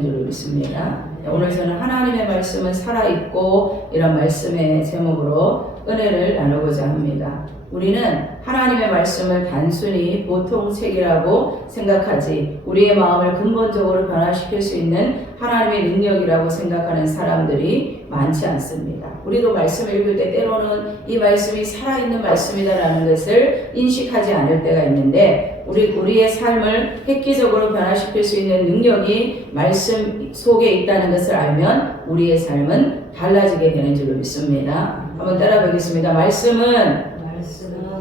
되는 줄로 믿습니다. 오늘 저는 하나님의 말씀은 살아있고 이런 말씀의 제목으로 은혜를 나누고자 합니다. 우리는 하나님의 말씀을 단순히 보통책이라고 생각하지 우리의 마음을 근본적으로 변화시킬 수 있는 하나님의 능력이라고 생각하는 사람들이 많지 않습니다. 우리도 말씀을 읽을 때 때로는 이 말씀이 살아있는 말씀이다라는 것을 인식하지 않을 때가 있는데 우리의 삶을 획기적으로 변화시킬 수 있는 능력이 말씀 속에 있다는 것을 알면 우리의 삶은 달라지게 되는 줄로 믿습니다. 한번 따라 보겠습니다. 말씀은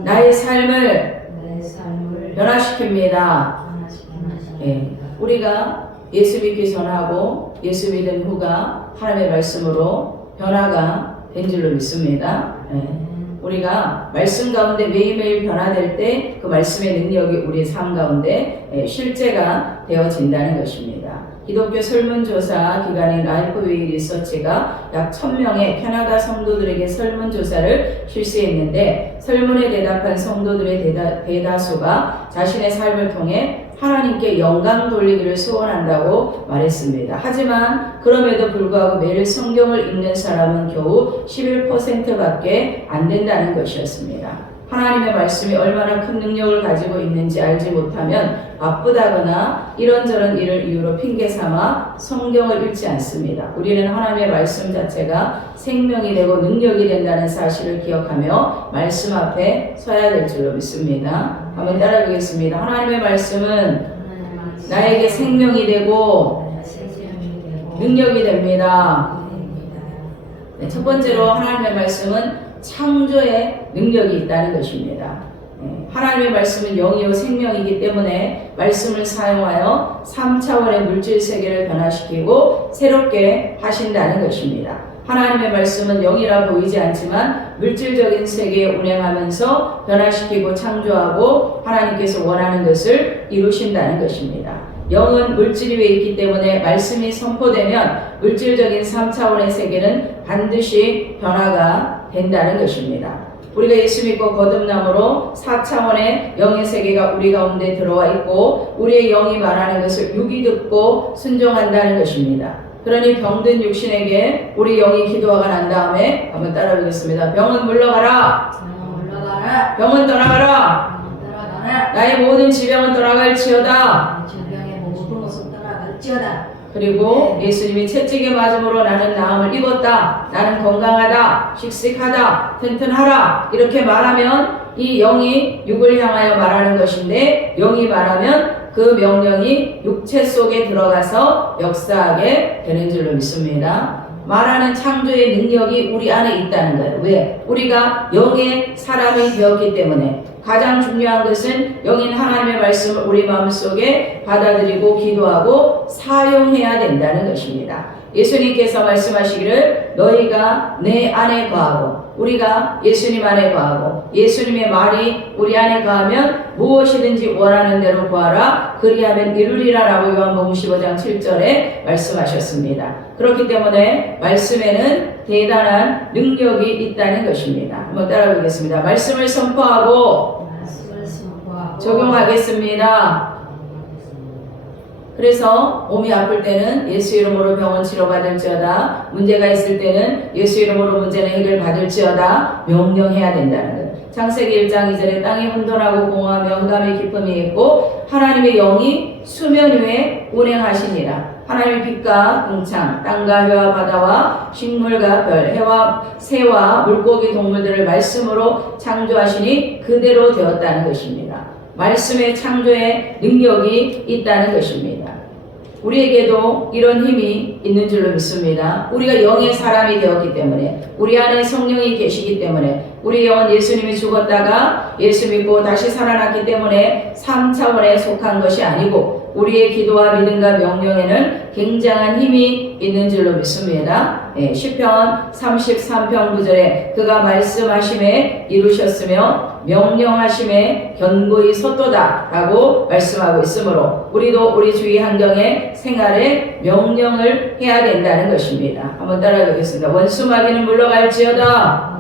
나의 삶을 변화시킵니다. 예, 우리가 예수 믿기 전하고 예수 믿은 후가 하나님의 말씀으로 변화가 된 줄로 믿습니다. 예, 우리가 말씀 가운데 매일매일 변화될 때 그 말씀의 능력이 우리의 삶 가운데 실제가 되어진다는 것입니다. 기독교 설문조사 기관인 라이프 웨이 리서치가 약 1000명의 캐나다 성도들에게 설문조사를 실시했는데 설문에 대답한 성도들의 대다수가 자신의 삶을 통해 하나님께 영광 돌리기를 소원한다고 말했습니다. 하지만 그럼에도 불구하고 매일 성경을 읽는 사람은 겨우 11%밖에 안 된다는 것이었습니다. 하나님의 말씀이 얼마나 큰 능력을 가지고 있는지 알지 못하면 바쁘다거나 이런저런 일을 이유로 핑계삼아 성경을 읽지 않습니다. 우리는 하나님의 말씀 자체가 생명이 되고 능력이 된다는 사실을 기억하며 말씀 앞에 서야 될 줄로 믿습니다. 한번 따라 보겠습니다. 하나님의 말씀은 나에게 생명이 되고 능력이 됩니다. 네, 첫 번째로 하나님의 말씀은 창조의 능력이 있다는 것입니다. 하나님의 말씀은 영이요 생명이기 때문에 말씀을 사용하여 3차원의 물질 세계를 변화시키고 새롭게 하신다는 것입니다. 하나님의 말씀은 영이라 보이지 않지만 물질적인 세계에 운행하면서 변화시키고 창조하고 하나님께서 원하는 것을 이루신다는 것입니다. 영은 물질 위에 있기 때문에 말씀이 선포되면 물질적인 3차원의 세계는 반드시 변화가 된다는 것입니다. 우리가 예수 믿고 거듭남으로 4차원의 영의 세계가 우리 가운데 들어와 있고 우리의 영이 말하는 것을 육이 듣고 순종한다는 것입니다. 그러니 병든 육신에게 우리 영이 기도가 난 다음에 한번 따라 보겠습니다. 병은 물러가라. 병은 떠나가라. 나의 모든 지병은 떠나갈지어다. 그리고 예수님이 채찍에 맞음으로 나는 나음을 입었다. 나는 건강하다. 씩씩하다. 튼튼하라. 이렇게 말하면 이 영이 육을 향하여 말하는 것인데 영이 말하면 그 명령이 육체 속에 들어가서 역사하게 되는 줄로 믿습니다. 말하는 창조의 능력이 우리 안에 있다는 거예요. 왜? 우리가 영의 사람이 되었기 때문에 가장 중요한 것은 영인 하나님의 말씀을 우리 마음속에 받아들이고 기도하고 사용해야 된다는 것입니다. 예수님께서 말씀하시기를 너희가 내 안에 거하고 우리가 예수님 안에 거하고 예수님의 말이 우리 안에 거하면 무엇이든지 원하는 대로 구하라 그리하면 이루리라 라고 요한복음 15장 7절에 말씀하셨습니다. 그렇기 때문에 말씀에는 대단한 능력이 있다는 것입니다. 한번 따라 보겠습니다. 말씀을 선포하고 적용하겠습니다. 그래서 몸이 아플 때는 예수 이름으로 병원 치료받을지어다. 문제가 있을 때는 예수 이름으로 문제는 해결받을지어다. 명령해야 된다는 것. 창세기 1장 2절에 땅이 혼돈하고 공허하며 흑암의 기쁨이 있고 하나님의 영이 수면 위에 운행하시니라. 하나님의 빛과 궁창, 땅과 해와 바다와 식물과 별, 해와 새와 물고기 동물들을 말씀으로 창조하시니 그대로 되었다는 것입니다. 말씀의 창조의 능력이 있다는 것입니다. 우리에게도 이런 힘이 있는 줄로 믿습니다. 우리가 영의 사람이 되었기 때문에 우리 안에 성령이 계시기 때문에 우리 영은 예수님이 죽었다가 예수 믿고 다시 살아났기 때문에 3차원에 속한 것이 아니고 우리의 기도와 믿음과 명령에는 굉장한 힘이 있는 줄로 믿습니다. 시편 33편 9절에 그가 말씀하심에 이루셨으며 명령하심에 견고히 섰도다 라고 말씀하고 있으므로 우리도 우리 주위 환경에 생활에 명령을 해야 된다는 것입니다. 한번 따라해 보겠습니다. 원수마귀는 물러갈지어다.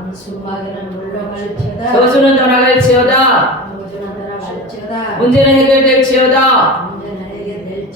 저주는 떠나갈지어다. 문제는 해결될지어다.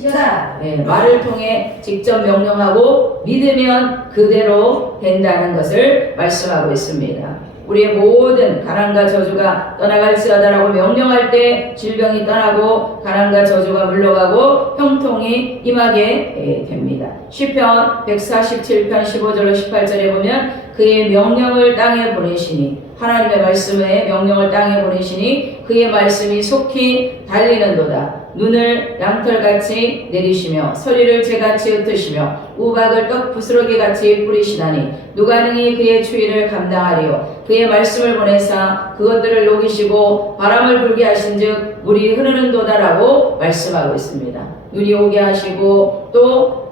시켜라. 말을 통해 직접 명령하고 믿으면 그대로 된다는 것을 말씀하고 있습니다. 우리의 모든 가난과 저주가 떠나갈지어다라고 명령할 때 질병이 떠나고 가난과 저주가 물러가고 형통이 임하게 됩니다. 시편 147편 15절로 18절에 보면 그의 명령을 땅에 보내시니 하나님의 말씀에 명령을 땅에 보내시니 그의 말씀이 속히 달리는도다. 눈을 양털같이 내리시며 서리를 재같이 흩으시며 우박을 떡 부스러기같이 뿌리시나니 누가 능히 그의 추위를 감당하리요. 그의 말씀을 보내사 그것들을 녹이시고 바람을 불게 하신즉 물이 흐르는도다라고 말씀하고 있습니다. 눈이 오게 하시고 또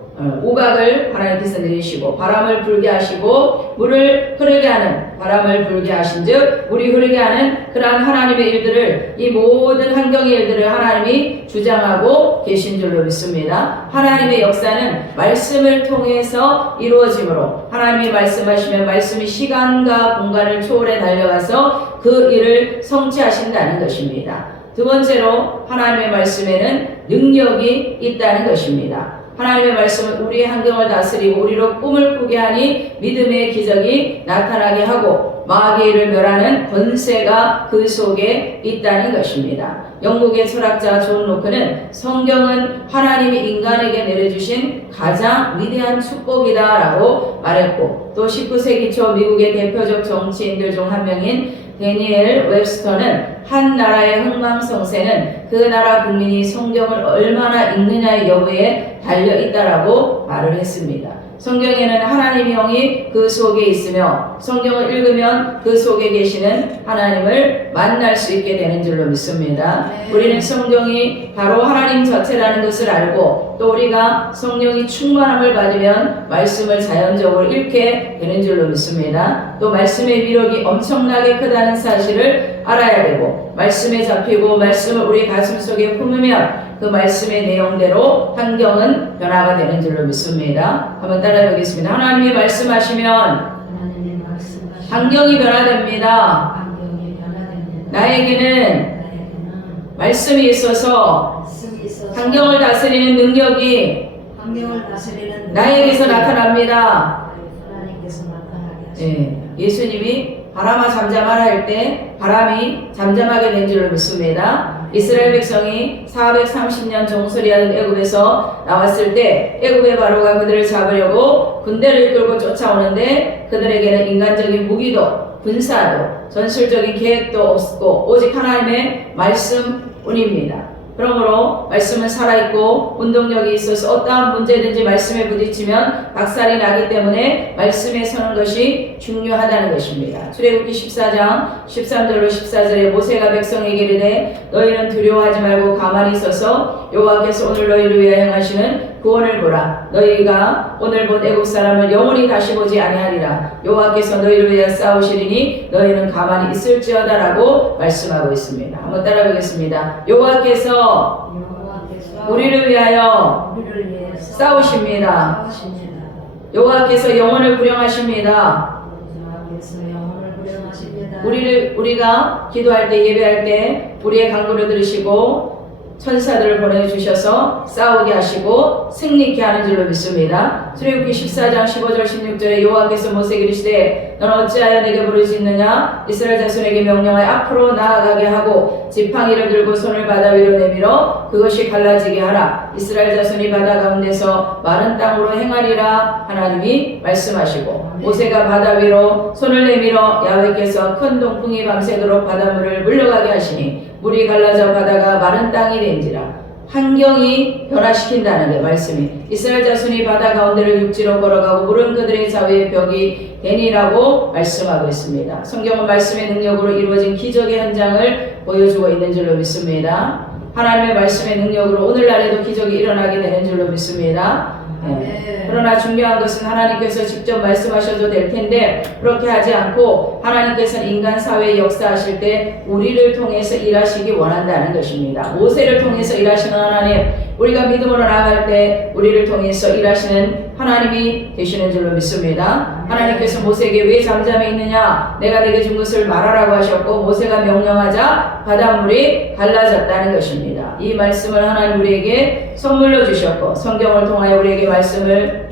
우박을 하나님께서 내리시고 바람을 불게 하시고 물을 흐르게 하는 바람을 불게 하신즉 물이 흐르게 하는 그러한 하나님의 일들을 이 모든 환경의 일들을 하나님이 주장하고 계신 줄로 믿습니다. 하나님의 역사는 말씀을 통해서 이루어지므로 하나님이 말씀하시면 말씀이 시간과 공간을 초월해 달려가서 그 일을 성취하신다는 것입니다. 두 번째로 하나님의 말씀에는 능력이 있다는 것입니다. 하나님의 말씀은 우리의 환경을 다스리고 우리로 꿈을 꾸게 하니 믿음의 기적이 나타나게 하고 마귀의 일을 멸하는 권세가 그 속에 있다는 것입니다. 영국의 철학자 존 로크는 성경은 하나님이 인간에게 내려주신 가장 위대한 축복이다라고 말했고 또 19세기 초 미국의 대표적 정치인들 중 한 명인 데니엘 웹스터는 한 나라의 흥망성쇠는 그 나라 국민이 성경을 얼마나 읽느냐의 여부에 달려있다라고 말을 했습니다. 성경에는 하나님의 영이 그 속에 있으며 성경을 읽으면 그 속에 계시는 하나님을 만날 수 있게 되는 줄로 믿습니다. 우리는 성경이 바로 하나님 자체라는 것을 알고 또 우리가 성령이 충만함을 받으면 말씀을 자연적으로 읽게 되는 줄로 믿습니다. 또 말씀의 위력이 엄청나게 크다는 사실을 알아야 되고 말씀에 잡히고 말씀을 우리 가슴 속에 품으면 그 말씀의 내용대로 환경은 변화가 되는 줄로 믿습니다. 한번 따라해 보겠습니다. 하나님이 말씀하시면 환경이 변화됩니다. 나에게는 말씀이 있어서 환경을 다스리는 능력이 나에게서 나타납니다. 예수님이 바람아 잠잠하라 할 때 바람이 잠잠하게 된 줄로 믿습니다. 이스라엘 백성이 430년 종살이하던 애굽에서 나왔을 때 애굽의 바로가 그들을 잡으려고 군대를 이끌고 쫓아오는데 그들에게는 인간적인 무기도 군사도 전술적인 계획도 없고 오직 하나님의 말씀뿐입니다. 그러므로 말씀은 살아있고 운동력이 있어서 어떠한 문제든지 말씀에 부딪히면 박살이 나기 때문에 말씀에 서는 것이 중요하다는 것입니다. 출애굽기 14장 13절로 14절에 모세가 백성에게 이르되 너희는 두려워하지 말고 가만히 있어서 여호와께서 오늘 너희를 위하여 행하시는 구원을 보라. 너희가 오늘 본 애굽 사람을 영원히 다시 보지 아니하리라. 여호와께서 너희를 위하여 싸우시리니 너희는 가만히 있을지어다라고 말씀하고 있습니다. 한번 따라보겠습니다. 여호와께서 우리를 위하여 싸우십니다. 여호와께서 영혼을 구령하십니다. 우리가 기도할 때 예배할 때 우리의 간구를 들으시고 천사들을 보내주셔서 싸우게 하시고 승리케 하는 줄로 믿습니다. 출애굽기 14장 15절 16절에 여호와께서 모세에게 이르시되 너는 어찌하여 내게 부르짖느냐 이스라엘 자손에게 명령하여 앞으로 나아가게 하고 지팡이를 들고 손을 바다 위로 내밀어 그것이 갈라지게 하라. 이스라엘 자손이 바다 가운데서 마른 땅으로 행하리라 하나님이 말씀하시고 모세가 바다 위로 손을 내밀어 야훼께서 큰 동풍이 밤새도록 바닷물을 물러가게 하시니 물이 갈라져 바다가 마른 땅이 된지라. 환경이 변화시킨다는 게 말씀이 이스라엘 자손이 바다 가운데를 육지로 걸어가고 물은 그들의 좌우의 벽이 되니라고 말씀하고 있습니다. 성경은 말씀의 능력으로 이루어진 기적의 현장을 보여주고 있는 줄로 믿습니다. 하나님의 말씀의 능력으로 오늘날에도 기적이 일어나게 되는 줄로 믿습니다. 그러나 중요한 것은 하나님께서 직접 말씀하셔도 될 텐데 그렇게 하지 않고 하나님께서는 인간 사회에 역사하실 때 우리를 통해서 일하시기 원한다는 것입니다. 모세를 통해서 일하시는 하나님, 우리가 믿음으로 나아갈 때 우리를 통해서 일하시는 하나님이 되시는 줄로 믿습니다. 하나님께서 모세에게 왜 잠잠해 있느냐, 내가 내게 준 것을 말하라고 하셨고 모세가 명령하자 바닷물이 갈라졌다는 것입니다. 믿습니다. 이 말씀을 하나님 우리에게 선물로 주셨고 성경을 통하여 우리에게 말씀을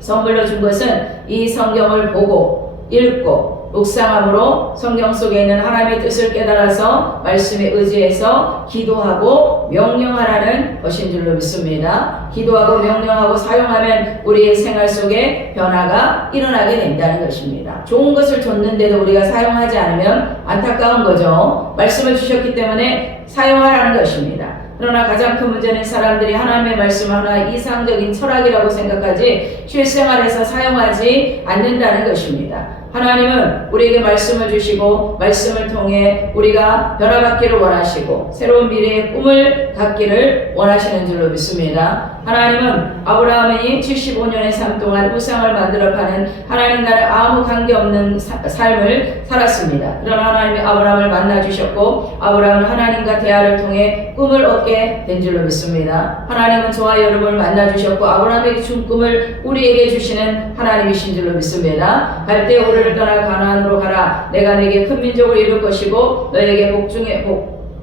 선물로 준 것은 이 성경을 보고 읽고 묵상함으로 성경 속에 있는 하나님의 뜻을 깨달아서 말씀에 의지해서 기도하고 명령하라는 것인 줄로 믿습니다. 기도하고 명령하고 사용하면 우리의 생활 속에 변화가 일어나게 된다는 것입니다. 좋은 것을 줬는데도 우리가 사용하지 않으면 안타까운 거죠. 말씀을 주셨기 때문에 사용하라는 것입니다. 그러나 가장 큰 문제는 사람들이 하나님의 말씀을 하나 이상적인 철학이라고 생각하지 실생활에서 사용하지 않는다는 것입니다. 하나님은 우리에게 말씀을 주시고 말씀을 통해 우리가 변화받기를 원하시고 새로운 미래의 꿈을 갖기를 원하시는 줄로 믿습니다. 하나님은 아브라함이 75년의 삶 동안 우상을 만들어 파는 하나님과는 아무 관계없는 삶을 살았습니다. 그러나 하나님이 아브라함을 만나주셨고 아브라함은 하나님과 대화를 통해 꿈을 얻게 된 줄로 믿습니다. 하나님은 저와 여러분을 만나주셨고 아브라함에게 준 꿈을 우리에게 주시는 하나님이신 줄로 믿습니다. 갈대 우르를 떠나 가나안으로 가라. 내가 내게 큰 민족을 이룰 것이고 너에게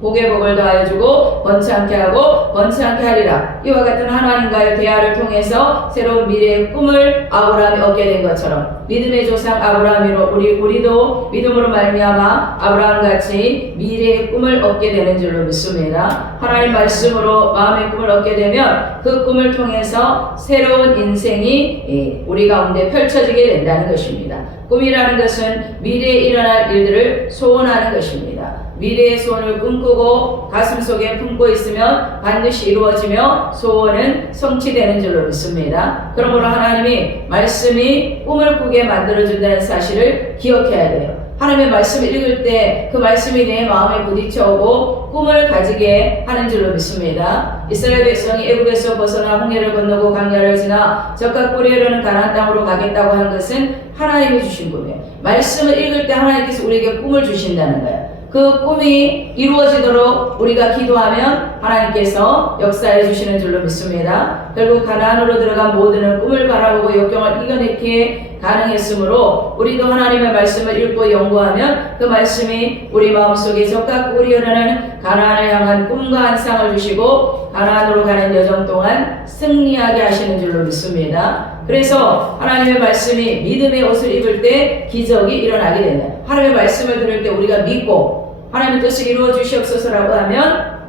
복의 복을 더하여 주고 번창케 하고 번창케 하리라. 이와 같은 하나님과의 대화를 통해서 새로운 미래의 꿈을 아브라함이 얻게 된 것처럼 믿음의 조상 아브라함으로 우리도 믿음으로 말미암아 아브라함같이 미래의 꿈을 얻게 되는 줄로 믿습니다. 하나님 말씀으로 마음의 꿈을 얻게 되면 그 꿈을 통해서 새로운 인생이 우리 가운데 펼쳐지게 된다는 것입니다. 꿈이라는 것은 미래에 일어날 일들을 소원하는 것입니다. 미래의 소원을 꿈꾸고 가슴 속에 품고 있으면 반드시 이루어지며 소원은 성취되는 줄로 믿습니다. 그러므로 하나님이 말씀이 꿈을 꾸게 만들어준다는 사실을 기억해야 돼요. 하나님의 말씀을 읽을 때 그 말씀이 내 마음에 부딪혀오고 꿈을 가지게 하는 줄로 믿습니다. 이스라엘 백성이 애국에서 벗어나 홍해를 건너고 강야를 지나 적과 꿀이 흐르는 가나안 땅으로 가겠다고 한 것은 하나님이 주신 꿈이에요. 말씀을 읽을 때 하나님께서 우리에게 꿈을 주신다는 거예요. 그 꿈이 이루어지도록 우리가 기도하면 하나님께서 역사해 주시는 줄로 믿습니다. 결국 가나안으로 들어간 모두는 꿈을 바라보고 역경을 이겨내기에 가능했으므로 우리도 하나님의 말씀을 읽고 연구하면 그 말씀이 우리 마음속에 적과 꿀이 흐르는 가나안을 향한 꿈과 환상을 주시고 가나안으로 가는 여정 동안 승리하게 하시는 줄로 믿습니다. 그래서 하나님의 말씀이 믿음의 옷을 입을 때 기적이 일어나게 된다. 하나님의 말씀을 들을 때 우리가 믿고 하나님의 뜻을 이루어 주시옵소서라고 하면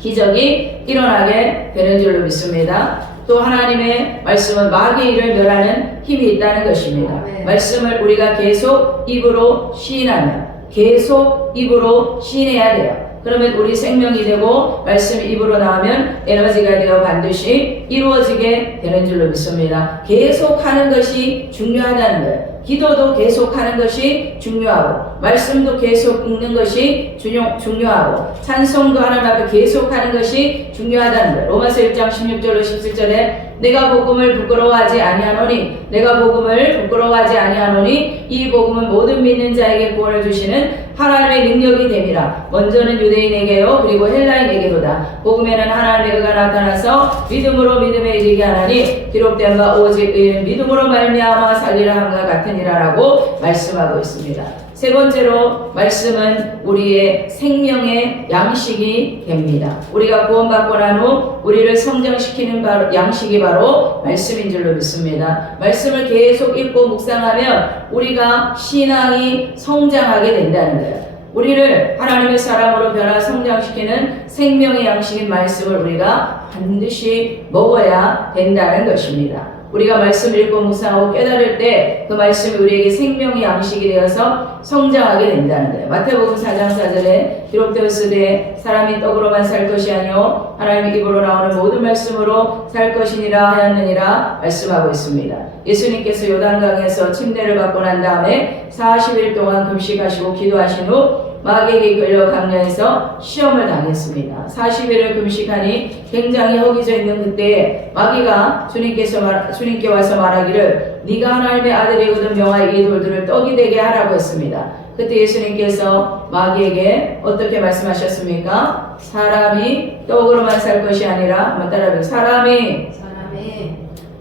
기적이 일어나게 되는 줄로 믿습니다. 또 하나님의 말씀은 마귀의 일을 멸하는 힘이 있다는 것입니다. 말씀을 우리가 계속 입으로 시인하면 계속 입으로 시인해야 돼요. 그러면 우리 생명이 되고 말씀이 입으로 나오면 에너지가 되어 반드시 이루어지게 되는 줄로 믿습니다. 계속하는 것이 중요하다는 거예요. 기도도 계속하는 것이 중요하고 말씀도 계속 읽는 것이 중요하고 찬송도 하나님 앞에 계속하는 것이 중요하다는 거예요. 로마서 1장 16절로 17절에 내가 복음을 부끄러워하지 아니하노니 내가 복음을 부끄러워하지 아니하노니 이 복음은 모든 믿는 자에게 구원을 주시는 하나님의 능력이 됨이라. 먼저는 유대인에게요 그리고 헬라인에게로다. 복음에는 하나님의 의가 나타나서 믿음으로 믿음에 이르게 하나니 기록된 바 오직 의인 믿음으로 말미암아 살리라 함과 같으니라라고 말씀하고 있습니다. 세 번째로 말씀은 우리의 생명의 양식이 됩니다. 우리가 구원받고 난 후 우리를 성장시키는 양식이 바로 말씀인 줄로 믿습니다. 말씀을 계속 읽고 묵상하면 우리가 신앙이 성장하게 된다는 거예요. 우리를 하나님의 사람으로 변화 성장시키는 생명의 양식인 말씀을 우리가 반드시 먹어야 된다는 것입니다. 우리가 말씀을 읽고 묵상하고 깨달을 때 그 말씀이 우리에게 생명의 양식이 되어서 성장하게 된다는 거예요. 마태복음 4장 4절에 기록되었으되 사람이 떡으로만 살 것이 아니요 하나님의 입으로 나오는 모든 말씀으로 살 것이니라 하였느니라 말씀하고 있습니다. 예수님께서 요단강에서 침례를 받고 난 다음에 40일 동안 금식하시고 기도하신 후 마귀에게 이끌려 강야에서 시험을 당했습니다. 40일을 금식하니 굉장히 허기져 있는 그때에 마귀가 주님께 와서 말하기를 네가 하나님의 아들이거든 명하여 이 돌들을 떡이 되게 하라고 했습니다. 그때 예수님께서 마귀에게 어떻게 말씀하셨습니까? 사람이 떡으로만 살 것이 아니라 한번 따라해보세요. 사람이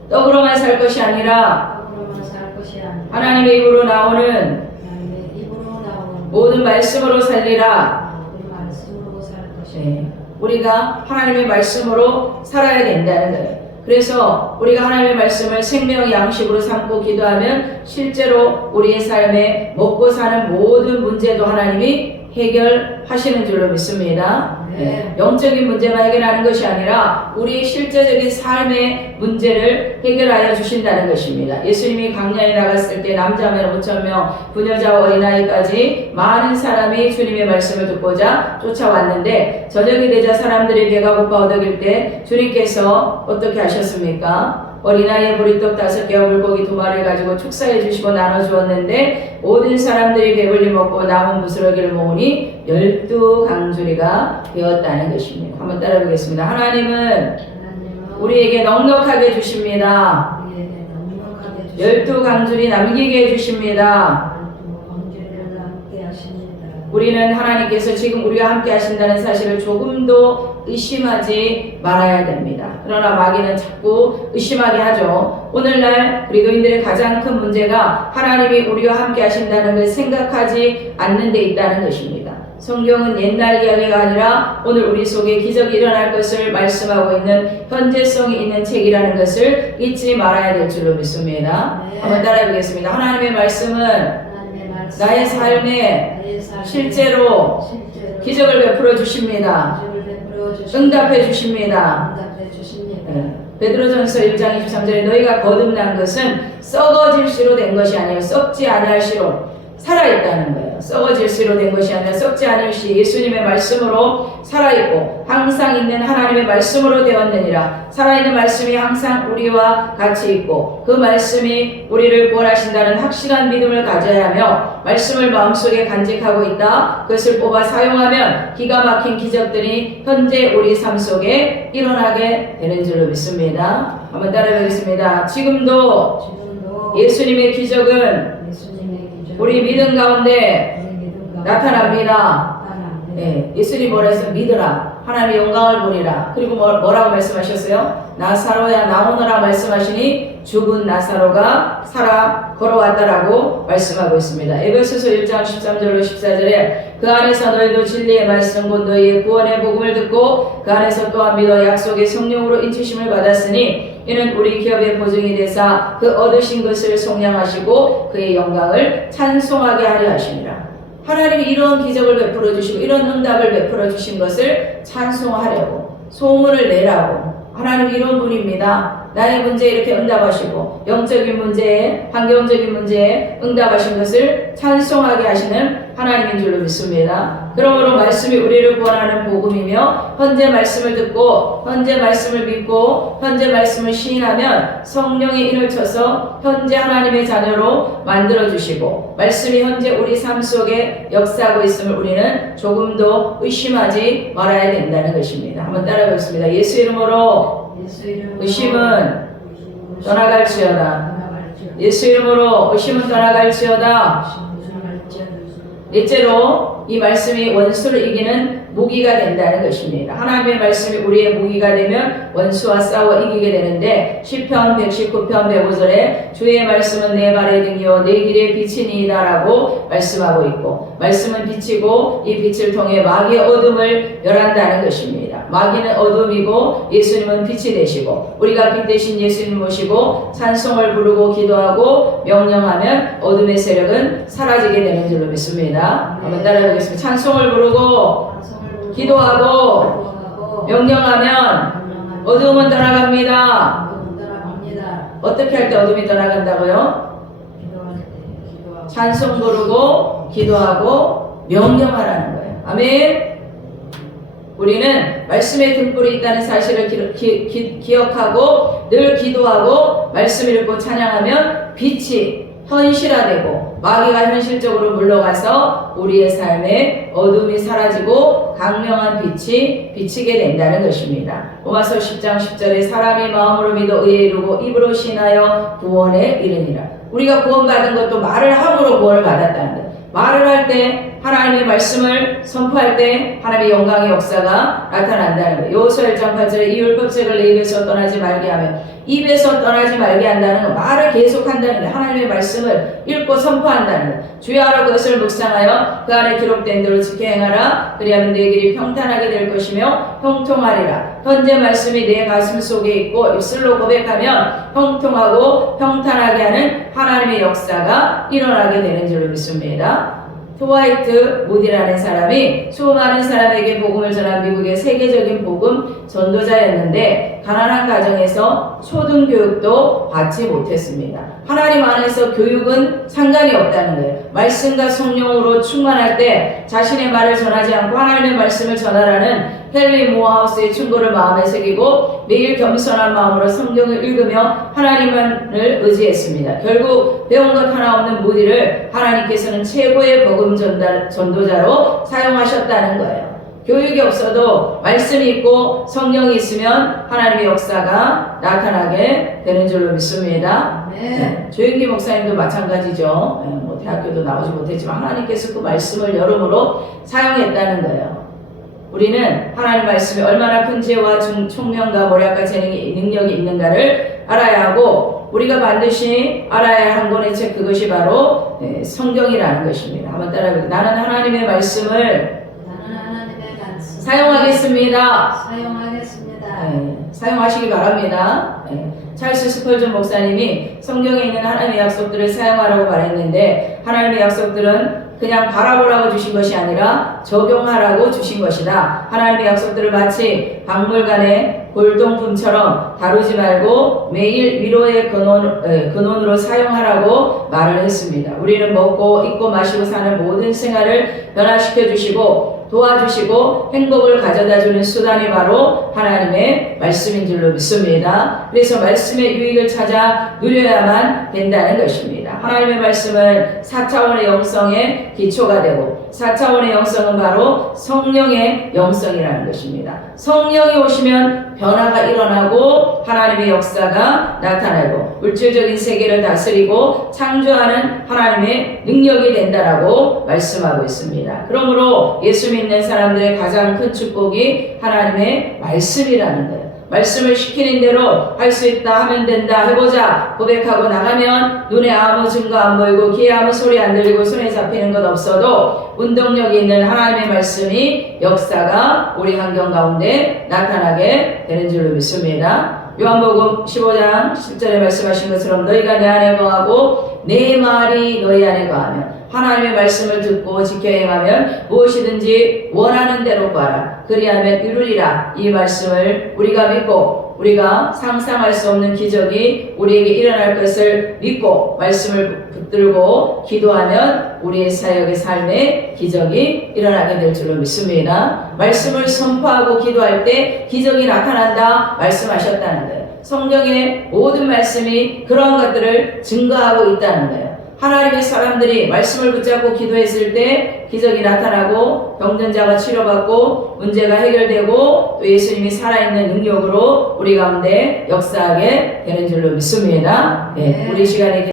떡으로만 살 것이 아니라 하나님의 입으로 나오는 모든 말씀으로 살리라. 네. 우리가 하나님의 말씀으로 살아야 된다는 거예요. 그래서 우리가 하나님의 말씀을 생명 양식으로 삼고 기도하면 실제로 우리의 삶에 먹고 사는 모든 문제도 하나님이 해결하시는 줄로 믿습니다. 네. 영적인 문제만 해결하는 것이 아니라 우리의 실제적인 삶의 문제를 해결하여 주신다는 것입니다. 예수님이 광야에 나갔을 때 남자면 5,000명, 부녀자와 어린아이까지 많은 사람이 주님의 말씀을 듣고자 쫓아왔는데 저녁이 되자 사람들이 배가 고파 어덕일 때 주님께서 어떻게 하셨습니까? 어린아이의 보리떡 5개와 물고기 2마리를 가지고 축사해 주시고 나눠주었는데 모든 사람들이 배불리 먹고 남은 부스러기를 모으니 12강주리가 되었다는 것입니다. 한번 따라 보겠습니다. 하나님은 우리에게 넉넉하게 주십니다. 12강주리 남기게 해주십니다. 우리는 하나님께서 지금 우리와 함께 하신다는 사실을 조금도 의심하지 말아야 됩니다. 그러나 마귀는 자꾸 의심하게 하죠. 오늘날 그리스도인들의 가장 큰 문제가 하나님이 우리와 함께 하신다는 걸 생각하지 않는 데 있다는 것입니다. 성경은 옛날 이야기가 아니라 오늘 우리 속에 기적이 일어날 것을 말씀하고 있는 현재성이 있는 책이라는 것을 잊지 말아야 될 줄로 믿습니다. 네. 한번 따라해 보겠습니다. 하나님의 말씀은 나의 삶에 실제로 기적을 베풀어 주십니다. 응답해 주십니다. 네. 베드로전서 1장 23절에 너희가 거듭난 것은 썩어질 씨로 된 것이 아니요 썩지 아니할 씨로 살아있다는 거예요. 썩어질 씨로 된 것이 아니라 썩지 않을 씨 예수님의 말씀으로 살아있고 항상 있는 하나님의 말씀으로 되었느니라. 살아있는 말씀이 항상 우리와 같이 있고 그 말씀이 우리를 구원하신다는 확실한 믿음을 가져야 하며 말씀을 마음속에 간직하고 있다. 그것을 뽑아 사용하면 기가 막힌 기적들이 현재 우리 삶 속에 일어나게 되는 줄로 믿습니다. 한번 따라해보겠습니다. 지금도 예수님의 기적은 우리 믿음 가운데 나타납니다. 네, 예수님 뭐라 했어요? 믿으라. 하나님의 영광을 보리라. 그리고 뭐라고 말씀하셨어요? 나사로야 나오너라 말씀하시니 죽은 나사로가 살아 걸어왔다라고 말씀하고 있습니다. 에베소서 1장 13절로 14절에 그 안에서 너희도 진리의 말씀 곧 너희의 구원의 복음을 듣고 그 안에서 또한 믿어 약속의 성령으로 인치심을 받았으니 이는 우리 기업의 보증이 되사 그 얻으신 것을 속량하시고 그의 영광을 찬송하게 하려 하시니라. 하나님이 이런 기적을 베풀어 주시고 이런 응답을 베풀어 주신 것을 찬송하려고 소문을 내라고 하나님 이런 분입니다. 나의 문제에 이렇게 응답하시고 영적인 문제에 환경적인 문제에 응답하신 것을 찬송하게 하시는 하나님인 줄로 믿습니다. 그러므로 말씀이 우리를 구원하는 복음이며 현재 말씀을 듣고 현재 말씀을 믿고 현재 말씀을 시인하면 성령의 인을 쳐서 현재 하나님의 자녀로 만들어주시고 말씀이 현재 우리 삶 속에 역사하고 있음을 우리는 조금도 의심하지 말아야 된다는 것입니다. 한번 따라해보겠습니다. 예수 이름으로 의심은 떠나갈지어다. 예수 이름으로 의심은 떠나갈지어다. 일제로 이 말씀이 원수를 이기는 무기가 된다는 것입니다. 하나님의 말씀이 우리의 무기가 되면 원수와 싸워 이기게 되는데 시편 119편 105절에 주의 말씀은 내 발의 등이요 내 길의 빛이니이다 라고 말씀하고 있고 말씀은 빛이고 이 빛을 통해 마귀의 어둠을 멸한다는 것입니다. 마귀는 어둠이고 예수님은 빛이 되시고 우리가 빛 대신 예수님 모시고 찬송을 부르고 기도하고 명령하면 어둠의 세력은 사라지게 되는 줄로 믿습니다. 한번 따라해보겠습니다. 찬송을 부르고 기도하고 명령하면 어둠은 떠나갑니다. 어떻게 할 때 어둠이 떠나간다고요? 찬송 부르고 기도하고 명령하라는 거예요. 아멘. 우리는 말씀에 등불이 있다는 사실을 기억하고 늘 기도하고 말씀 읽고 찬양하면 빛이 현실화되고 마귀가 현실적으로 물러가서 우리의 삶에 어둠이 사라지고 강명한 빛이 비치게 된다는 것입니다. 로마서 10장 10절에 사람이 마음으로 믿어 의에 이르고 입으로 신하여 구원에 이르니라. 우리가 구원받은 것도 말을 함으로 구원을 받았다는 거예요. 말을 할 때 하나님의 말씀을 선포할 때 하나님의 영광의 역사가 나타난다는 거예요. 요수아 1장 8절에 이 율법책을 내 입에서 떠나지 말게 하며, 입에서 떠나지 말게 한다는 건 말을 계속한다는 거예요. 하나님의 말씀을 읽고 선포한다는 거예요. 주야로 그것을 묵상하여 그 안에 기록된 대로 지켜 행하라. 그리하면 내 길이 평탄하게 될 것이며 형통하리라. 현재 말씀이 내 가슴 속에 있고 입술로 고백하면 형통하고 평탄하게 하는 하나님의 역사가 일어나게 되는 줄로 믿습니다. 트와이트 무디라는 사람이 수많은 사람에게 복음을 전한 미국의 세계적인 복음 전도자였는데 가난한 가정에서 초등교육도 받지 못했습니다. 하나님 안에서 교육은 상관이 없다는 거예요. 말씀과 성령으로 충만할 때 자신의 말을 전하지 않고 하나님의 말씀을 전하라는 헨리 모어하우스의 충고를 마음에 새기고 매일 겸손한 마음으로 성경을 읽으며 하나님을 의지했습니다. 결국 배운 것 하나 없는 무디를 하나님께서는 최고의 복음 전도자로 사용하셨다는 거예요. 교육이 없어도 말씀이 있고 성령이 있으면 하나님의 역사가 나타나게 되는 줄로 믿습니다. 네. 조영기 목사님도 마찬가지죠. 뭐 대학교도 나오지 못했지만 하나님께서 그 말씀을 여러모로 사용했다는 거예요. 우리는 하나님 말씀이 얼마나 큰 지혜와 총명과 모략과 재능이 능력이 있는가를 알아야 하고 우리가 반드시 알아야 할 한 권의 책, 그것이 바로 성경이라는 것입니다. 한번 따라해볼게요. 나는 하나님의 말씀을 사용하겠습니다. 사용하시기 바랍니다. 찰스 스펄전 목사님이 성경에 있는 하나님의 약속들을 사용하라고 말했는데 하나님의 약속들은 그냥 바라보라고 주신 것이 아니라 적용하라고 주신 것이다. 하나님의 약속들을 마치 박물관의 골동품처럼 다루지 말고 매일 위로의 근원으로 사용하라고 말을 했습니다. 우리는 먹고 입고 마시고 사는 모든 생활을 변화시켜 주시고 도와주시고 행복을 가져다주는 수단이 바로 하나님의 말씀인 줄로 믿습니다. 그래서 말씀의 유익을 찾아 누려야만 된다는 것입니다. 하나님의 말씀은 4차원의 영성의 기초가 되고 4차원의 영성은 바로 성령의 영성이라는 것입니다. 성령이 오시면 변화가 일어나고 하나님의 역사가 나타나고 물질적인 세계를 다스리고 창조하는 하나님의 능력이 된다라고 말씀하고 있습니다. 그러므로 예수 믿는 사람들의 가장 큰 축복이 하나님의 말씀이라는 거예요. 말씀을 시키는 대로 할 수 있다, 하면 된다, 해보자 고백하고 나가면 눈에 아무 증거 안 보이고 귀에 아무 소리 안 들리고 손에 잡히는 것 없어도 운동력이 있는 하나님의 말씀이 역사가 우리 환경 가운데 나타나게 되는 줄로 믿습니다. 요한복음 15장 10절에 말씀하신 것처럼 너희가 내 안에 거하고 내 말이 너희 안에 거하면 하나님의 말씀을 듣고 지켜 행하면 무엇이든지 원하는 대로 구하라. 그리하면 이루리라. 이 말씀을 우리가 믿고 우리가 상상할 수 없는 기적이 우리에게 일어날 것을 믿고 말씀을 붙들고 기도하면 우리의 사역의 삶에 기적이 일어나게 될 줄로 믿습니다. 말씀을 선포하고 기도할 때 기적이 나타난다 말씀하셨다는 거예요. 성경의 모든 말씀이 그러한 것들을 증거하고 있다는 거예요. 하나님의 사람들이 말씀을 붙잡고 기도했을 때 기적이 나타나고 병든 자가 치료받고 문제가 해결되고 또 예수님이 살아있는 능력으로 우리 가운데 역사하게 되는 줄로 믿습니다. 네, 우리 시간에